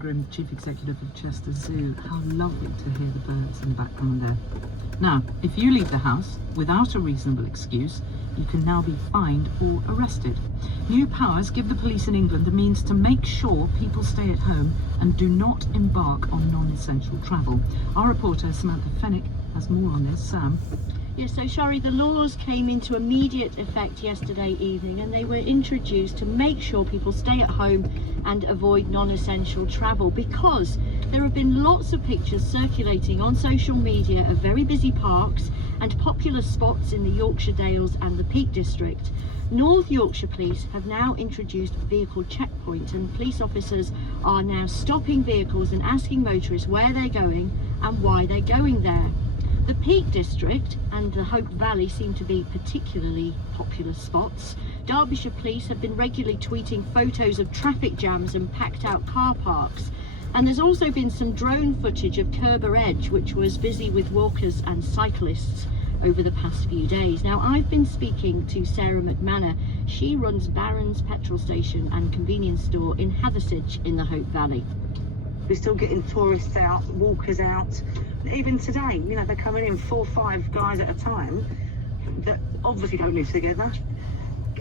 Grimm, Chief Executive of Chester Zoo. How lovely to hear the birds in the background there. Now, if you leave the house without a reasonable excuse, you can now be fined or arrested. New powers give the police in England the means to make sure people stay at home and do not embark on non-essential travel. Our reporter Samantha Fennick has more on this. Sam? Yes, so Shari, the laws came into immediate effect yesterday evening, and they were introduced to make sure people stay at home and avoid non-essential travel, because there have been lots of pictures circulating on social media of very busy parks and popular spots in the Yorkshire Dales and the Peak District. North Yorkshire Police have now introduced vehicle checkpoints, and police officers are now stopping vehicles and asking motorists where they're going and why they're going there. The Peak District and the Hope Valley seem to be particularly popular spots. Derbyshire Police have been regularly tweeting photos of traffic jams and packed out car parks. And there's also been some drone footage of Kerber Edge, which was busy with walkers and cyclists over the past few days. Now, I've been speaking to Sarah McManus. She runs Barron's petrol station and convenience store in Hathersage in the Hope Valley. We're still getting tourists out, walkers out. Even today, you know, they're coming in 4 or 5 guys at a time that obviously don't live together.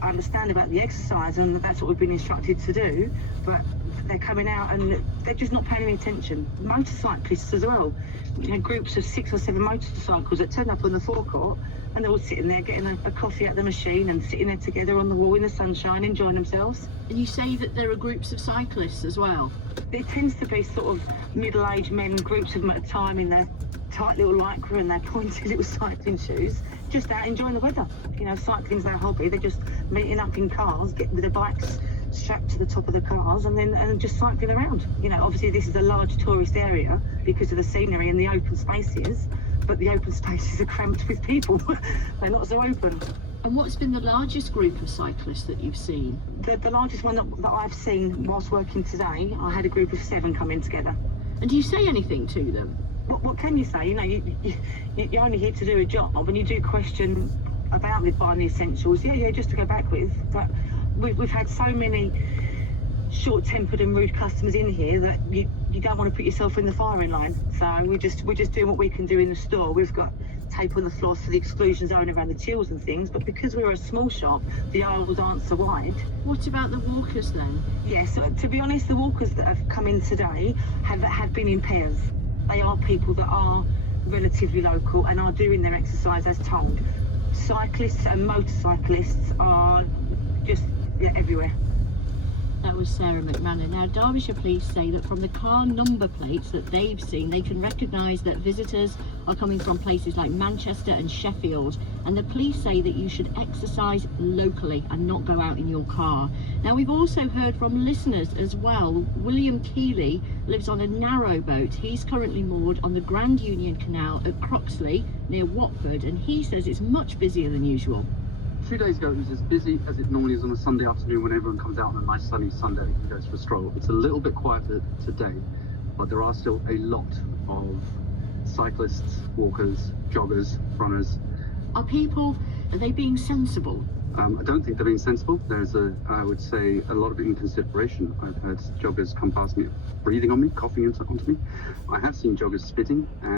I understand about the exercise, and that's what we've been instructed to do, but they're coming out and they're just not paying any attention. Motorcyclists as well. You know, groups of 6 or 7 motorcycles that turn up on the forecourt, and they're all sitting there getting a coffee at the machine and sitting there together on the wall in the sunshine, enjoying themselves. And you say that there are groups of cyclists as well? It tends to be sort of middle-aged men, groups of them at a time in their tight little lycra and their pointy little cycling shoes, just out enjoying the weather. You know, cycling's their hobby. They're just meeting up in cars, getting with their bikes strapped to the top of the cars, and just cycling around. You know, obviously this is a large tourist area because of the scenery and the open spaces, but the open spaces are cramped with people. They're not so open. And what's been the largest group of cyclists that you've sseen? The largest one that I've seen whilst working today, I had a group of 7 coming together. And do you say anything to them? What can you say? You know, you're only here to do a job, and you do question about buying the essentials. Yeah, just to go back with. But we've had so many short-tempered and rude customers in here that you don't want to put yourself in the firing line. So we're just doing what we can do in the store. We've got tape on the floors for the exclusion zone around the tills and things, but because we're a small shop, the aisles aren't so wide. What about the walkers then? Yes, to be honest, the walkers that have come in today have been in pairs. They are people that are relatively local and are doing their exercise as told. Cyclists and motorcyclists are just everywhere. That was Sarah McManus. Now, Derbyshire Police say that from the car number plates that they've seen, they can recognise that visitors are coming from places like Manchester and Sheffield. And the police say that you should exercise locally and not go out in your car. Now, we've also heard from listeners as well. William Keeley lives on a narrow boat. He's currently moored on the Grand Union Canal at Croxley near Watford, and he says it's much busier than usual. 2 days ago, it was as busy as it normally is on a Sunday afternoon when everyone comes out on a nice sunny Sunday and goes for a stroll. It's a little bit quieter today, but there are still a lot of cyclists, walkers, joggers, runners. Are they being sensible? I don't think they're being sensible. There's I would say, a lot of inconsideration. I've had joggers come past me, breathing on me, coughing onto me. I have seen joggers spitting.